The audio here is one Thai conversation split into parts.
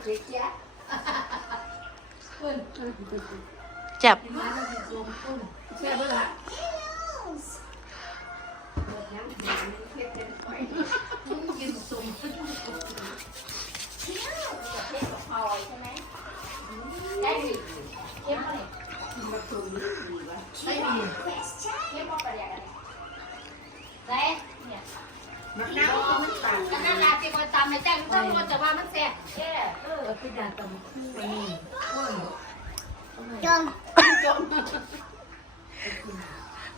เจ๊แจ๊ะ แจ็บ มาแล้วมีตัวปุ้นเชื่อด้วยล่ะเปิดน้ำน้ำเผ็ดเป็นไฟมึงกินสุ่ม มะนาวก็มันต่างก็นั่นแหละที่มันตำในแจ้งต้องมันจะว่ามันแซ่บแค่เออก็คือดาตำคู่นี่จมจม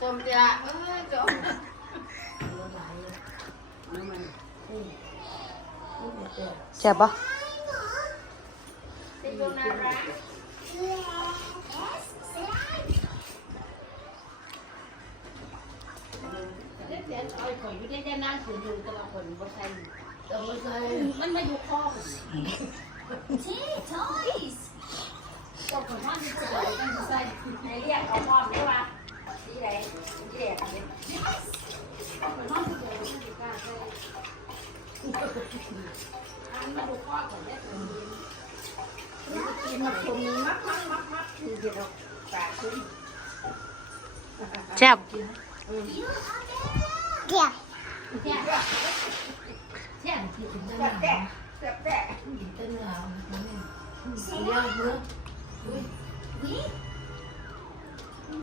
จมจะเออจมน้ำมันแจ็บปะเป็นโยนาระ เด็กเด็กเอาข่อยอยู่ได้ได้นั่งถืออยู่แต่ละคนบ่ใส่แต่บ่ใส่มันมาอยู่คอผม toys ก็คนท่านที่ใส่กันใส่ในเรียกเอาพร้อมได้ว่าที่ไหนที่แดกเนี่ยคนท่านที่ใส่ที่กล้าใส่อันมาดูคอก่อนได้ตัวนี้กินมาชมมักมักมักมักคือเดี๋ยวปากขึ้นแจ็บ แช่กิแต้นหนาวกิแต้นหนาวเสียเยอะเยอะ